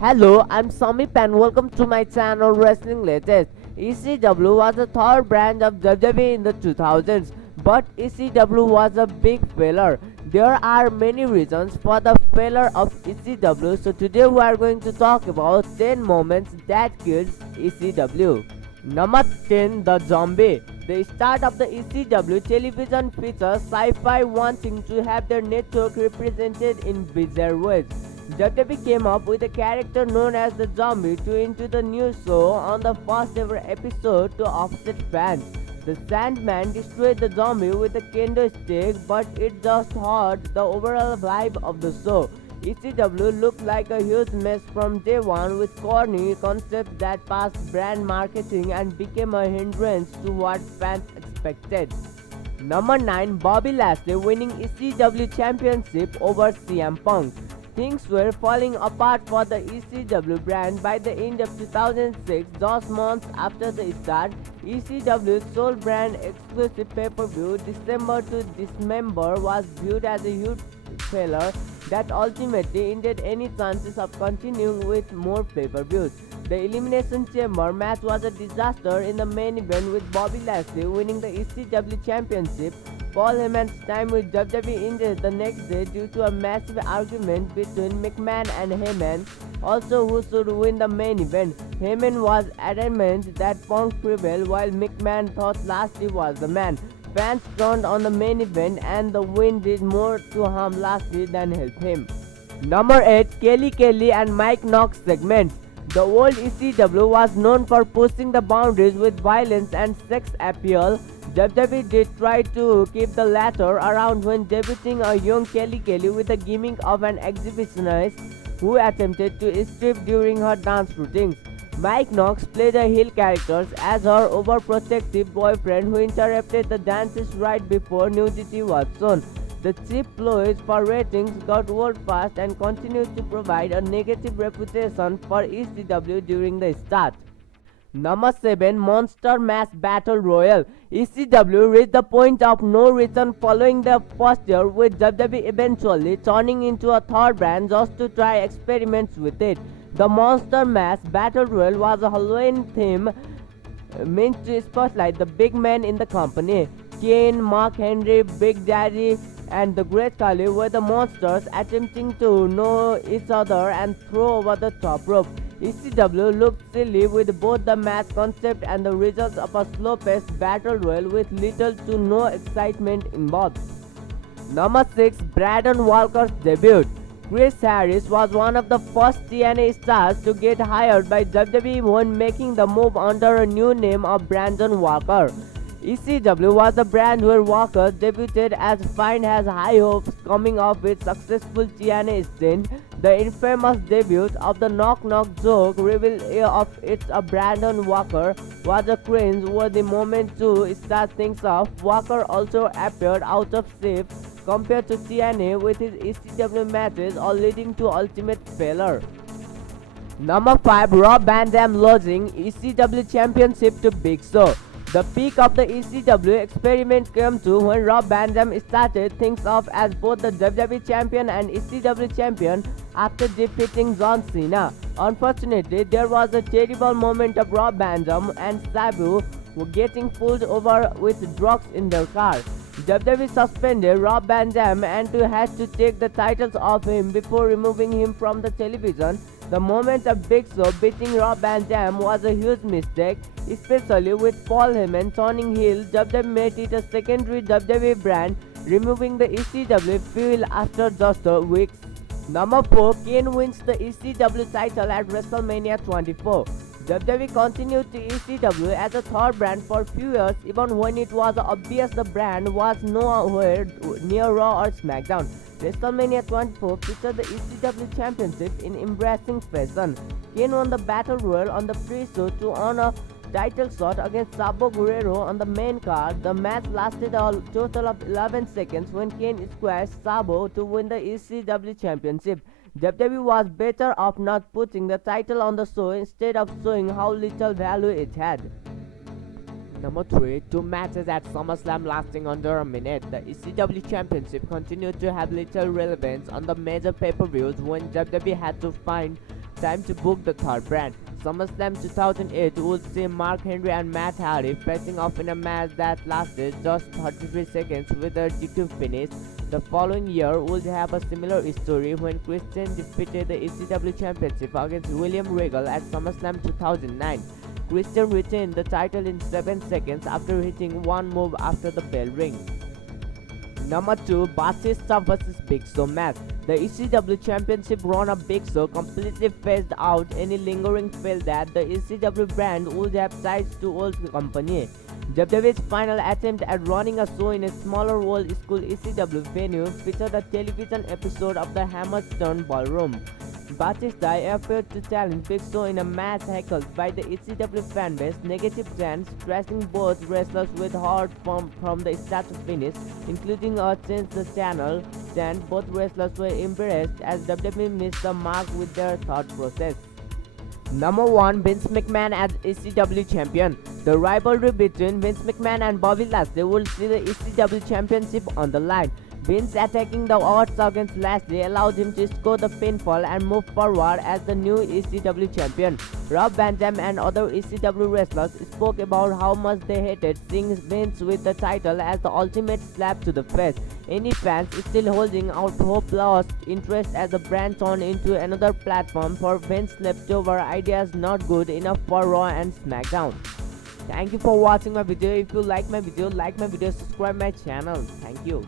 Hello, I'm Samip and welcome to my channel Wrestling Latest. ECW was the third brand of WWE in the 2000s, but ECW was a big failure. There are many reasons for the failure of ECW, so today we are going to talk about 10 moments that killed ECW. Number 10, The Zombie. The start of the ECW television features sci-fi wanting to have their network represented in bizarre ways. WWE came up with a character known as the Zombie to into the new show on the first ever episode to upset fans. The Sandman destroyed the zombie with a kendo stick, but it just hurt the overall vibe of the show. ECW looked like a huge mess from day one with corny concepts that passed brand marketing and became a hindrance to what fans expected. Number 9, Bobby Lashley winning ECW Championship over CM Punk. Things were falling apart for the ECW brand by the end of 2006, just months after the start. ECW's sole brand exclusive pay-per-view, December to Dismember, was viewed as a huge failure that ultimately ended any chances of continuing with more pay-per-views. The Elimination Chamber match was a disaster in the main event with Bobby Lashley winning the ECW Championship. Paul Heyman's time with WWE ended the next day due to a massive argument between McMahon and Heyman, also who should win the main event. Heyman was adamant that Punk prevailed while McMahon thought Lashley was the man. Fans turned on the main event and the win did more to harm Lashley than help him. Number 8, Kelly Kelly and Mike Knox segments. The old ECW was known for pushing the boundaries with violence and sex appeal. WWE did try to keep the latter around when debuting a young Kelly Kelly with the gimmick of an exhibitionist who attempted to strip during her dance routines. Mike Knox played a heel character as her overprotective boyfriend who interrupted the dances right before nudity was shown. The cheap ploys for ratings got old fast and continued to provide a negative reputation for ECW during the start. Number 7, Monster Mass Battle Royal. ECW reached the point of no return following the first year, with WWE eventually turning into a third brand just to try experiments with it. The Monster Mass Battle Royal was a Halloween theme meant to spotlight the big men in the company. Kane, Mark Henry, Big Daddy, and the Great Khali were the monsters attempting to know each other and throw over the top rope. ECW looked silly with both the match concept and the results of a slow-paced battle royal with little to no excitement involved. Number 6, Brandon Walker's debut. Chris Harris was one of the first TNA stars to get hired by WWE when making the move under a new name of Brandon Walker. ECW was the brand where Walker debuted as Fiend has high hopes coming off with successful TNA stint. The infamous debut of the Knock Knock joke reveal of it's a Brandon Walker was a cringe-worthy moment to start things off. Walker also appeared out of shape compared to TNA with his ECW matches, all leading to ultimate failure. Number 5, Rob Van Dam losing ECW Championship to Big Show. The peak of the ECW experiment came to when Rob Van Dam started things off as both the WWE Champion and ECW Champion after defeating John Cena. Unfortunately, there was a terrible moment of Rob Van Dam and Sabu getting pulled over with drugs in their car. WWE suspended Rob Van Dam and had to take the titles off him before removing him from the television. The moment of Big Show beating Rob Van Dam was a huge mistake, especially with Paul Heyman turning heel. WWE made it a secondary WWE brand, removing the ECW feel after just weeks. Number 4, Kane wins the ECW title at WrestleMania 24. WWE continued to ECW as a third brand for a few years, even when it was obvious the brand was nowhere near Raw or SmackDown. WrestleMania 24 featured the ECW Championship in embarrassing fashion. Kane won the Battle Royal on the pre-show to earn a title shot against Sabo Guerrero on the main card. The match lasted a total of 11 seconds when Kane squashed Sabo to win the ECW Championship. WWE was better off not putting the title on the show instead of showing how little value it had. Number 3. Two matches at SummerSlam lasting under a minute. The ECW Championship continued to have little relevance on the major pay-per-views when WWE had to find time to book the third brand. SummerSlam 2008 would see Mark Henry and Matt Hardy facing off in a match that lasted just 33 seconds with a DQ finish. The following year would have a similar story when Christian defeated the ECW Championship against William Regal at SummerSlam 2009. Christian retained the title in 7 seconds after hitting one move after the bell ring. Number 2. Batista vs Big Show match. The ECW Championship run of Big Show completely phased out any lingering feel that the ECW brand would have ties to old company. WWE's final attempt at running a show in a smaller old school ECW venue featured a television episode of the Hammerstone Ballroom. Batista appeared to challenge Big Show in a match heckled by the ECW fanbase, negative chants trashing both wrestlers with hard from the start to finish, including a change the channel chant. Both wrestlers were embarrassed as WWE missed the mark with their thought process. Number 1. Vince McMahon as ECW Champion. The rivalry between Vince McMahon and Bobby Lashley will see the ECW Championship on the line. Vince attacking the odds against Lashley allowed him to score the pinfall and move forward as the new ECW champion. Rob Van Dam and other ECW wrestlers spoke about how much they hated seeing Vince with the title as the ultimate slap to the face. Any fans still holding out hope lost interest as the brand turned into another platform for Vince's leftover ideas not good enough for Raw and SmackDown. Thank you for watching my video. If you like my video, subscribe my channel. Thank you.